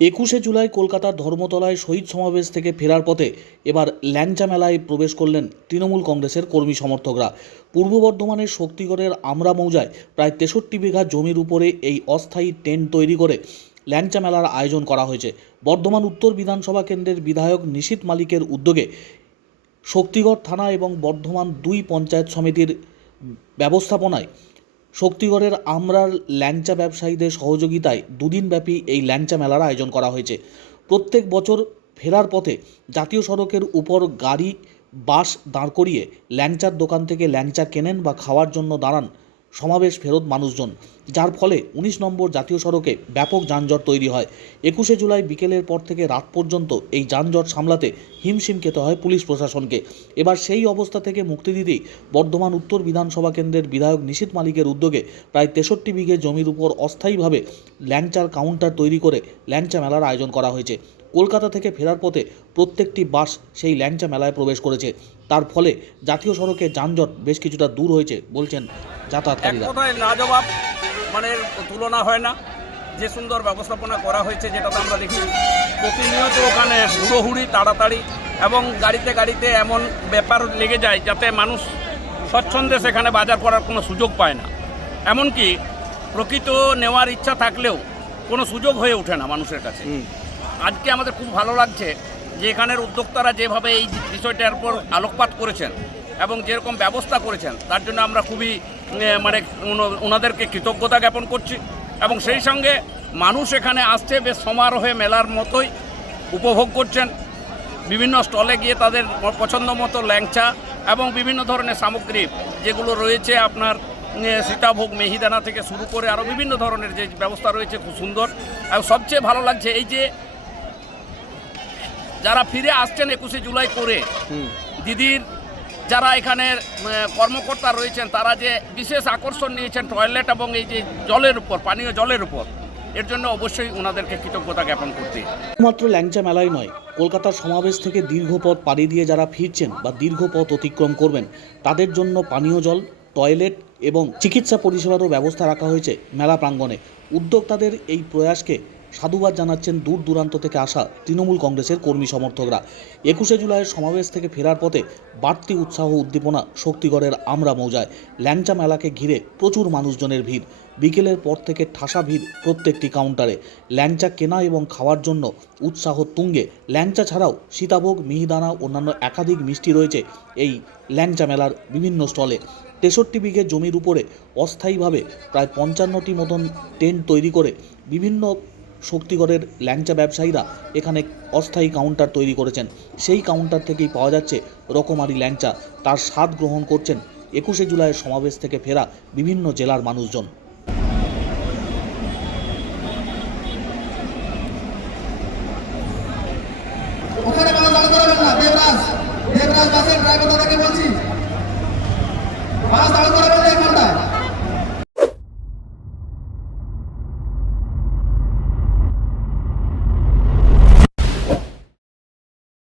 একুশে জুলাই কলকাতার ধর্মতলায় শহীদ সমাবেশ থেকে ফেরার পথে এবার ল্যাংচা মেলায় প্রবেশ করলেন তৃণমূল কংগ্রেসের কর্মী সমর্থকরা। পূর্ব বর্ধমানের শক্তিগড়ের আমরা মৌজায় প্রায় তেষট্টি বিঘা জমির উপরে এই অস্থায়ী টেন্ট তৈরি করে ল্যাংচা মেলার আয়োজন করা হয়েছে। বর্ধমান উত্তর বিধানসভা কেন্দ্রের বিধায়ক নিশীত মালিকের উদ্যোগে শক্তিগড় থানা এবং বর্ধমান দুই পঞ্চায়েত সমিতির ব্যবস্থাপনায় শক্তিগড়ের আমরার ল্যাংচা ব্যবসায়ীদের সহযোগিতায় দুদিনব্যাপী এই ল্যাংচা মেলার আয়োজন করা হয়েছে। প্রত্যেক বছর ফেরার পথে জাতীয় সড়কের উপর গাড়ি, বাস দাঁড় করিয়ে ল্যাংচার দোকান থেকে ল্যাংচা কেনেন বা খাওয়ার জন্য দাঁড়ান সমাবেশ ফেরত মানুষজন, যার ফলে উনিশ নম্বর জাতীয় সড়কে ব্যাপক যানজট তৈরি হয়। একুশে জুলাই বিকেলের পর থেকে রাত পর্যন্ত এই যানজট সামলাতে হিমশিম খেতে হয় পুলিশ প্রশাসনকে। এবার সেই অবস্থা থেকে মুক্তি দিতেই বর্ধমান উত্তর বিধানসভা কেন্দ্রের বিধায়ক নিশীত মালিকের উদ্যোগে প্রায় তেষট্টি বিঘে জমির উপর অস্থায়ীভাবে ল্যাংচার কাউন্টার তৈরি করে ল্যাংচা মেলার আয়োজন করা হয়েছে। কলকাতা থেকে ফেরার পথে প্রত্যেকটি বাস সেই ল্যাংচা মেলায় প্রবেশ করেছে। তার ফলে জাতীয় সড়কে যানজট বেশ কিছুটা দূর হয়েছে বলছেন যাতায়াতকারীরা। কথায় না জবাব মানে তুলনা হয় না। যে সুন্দর ব্যবস্থাপনা করা হয়েছে যেটাতে আমরা দেখি প্রতিনিয়ত ওখানে হুড়োহুড়ি তাড়াতাড়ি এবং গাড়িতে গাড়িতে এমন ব্যাপার লেগে যায় যাতে মানুষ স্বচ্ছন্দে সেখানে বাজার করার কোনো সুযোগ পায় না। এমনকি প্রকৃত নেওয়ার ইচ্ছা থাকলেও কোনো সুযোগ হয়ে ওঠে না মানুষের কাছে। আজকে আমাদের খুব ভালো লাগছে যে এখানের উদ্যোক্তারা যেভাবে এই বিষয়টার উপর আলোকপাত করেছেন এবং যেরকম ব্যবস্থা করেছেন, তার জন্য আমরা খুবই মানে ওনাদেরকে কৃতজ্ঞতা জ্ঞাপন করছি এবং সেই সঙ্গে মানুষ এখানে আসছে, বেশ সমারোহে মেলার মতোই উপভোগ করছেন। বিভিন্ন স্টলে গিয়ে তাদের পছন্দ মতো ল্যাংচা এবং বিভিন্ন ধরনের সামগ্রী যেগুলো রয়েছে আপনার সীতাভোগ, মেহিদানা থেকে শুরু করে আরও বিভিন্ন ধরনের যে ব্যবস্থা রয়েছে, খুব সুন্দর। এবং সবচেয়ে ভালো লাগছে এই যে যারা ফিরে আসছেন একুশে জুলাই করে দিদির যারা এখানের উম, কর্মকর্তা রয়েছেন তারা যে বিশেষ আকর্ষণ নিয়েছেন টয়লেট এবং এই যে জলের উপর পানীয় জলের উপর এর জন্য অবশ্যই ওনাদেরকে কৃতজ্ঞতা জ্ঞাপন করতে। শুধুমাত্র ল্যাংচা মেলাই নয় কলকাতার সমাবেশ থেকে দীর্ঘ পথ পাড়ি দিয়ে যারা ফিরছেন বা দীর্ঘ পথ অতিক্রম করবেন তাদের জন্য পানীয় জল টয়লেট এবং চিকিৎসা পরিষেবারও ব্যবস্থা রাখা হয়েছে মেলা প্রাঙ্গণে। উদ্যোক্তাদের এই প্রয়াসকে সাধুবাদ জানাচ্ছেন দূর দূরান্ত থেকে আসা তৃণমূল কংগ্রেসের কর্মী সমর্থকরা। একুশে জুলাইয়ের সমাবেশ থেকে ফেরার পথে বাড়তি উৎসাহ, উদ্দীপনা, শক্তিগড়ের আমরা মৌজায়। ল্যাংচা মেলাকে ঘিরে প্রচুর মানুষজনের ভিড়। বিকেলের পর থেকে ঠাসা ভিড় প্রত্যেকটি কাউন্টারে। ল্যাংচা কেনা এবং খাওয়ার জন্য উৎসাহ তুঙ্গে। ল্যাংচা ছাড়াও সীতাভোগ, মিহিদানা, অন্যান্য একাধিক মিষ্টি রয়েছে এই ল্যাংচা মেলার বিভিন্ন স্টলে। তেষট্টি বিঘে জমির উপরে অস্থায়ীভাবে প্রায় পঞ্চান্নটি মতন টেন্ট তৈরি করে বিভিন্ন শক্তিগড়ের ল্যাংচা ব্যবসায়ীরা এখানে অস্থায়ী কাউন্টার তৈরি করেছেন। সেই কাউন্টার থেকেই পাওয়া যাচ্ছে রকমারি ল্যাংচা। তার স্বাদ গ্রহণ করছেন একুশে জুলাইয়ের সমাবেশ থেকে ফেরা বিভিন্ন জেলার মানুষজন। ওখানে বলছি।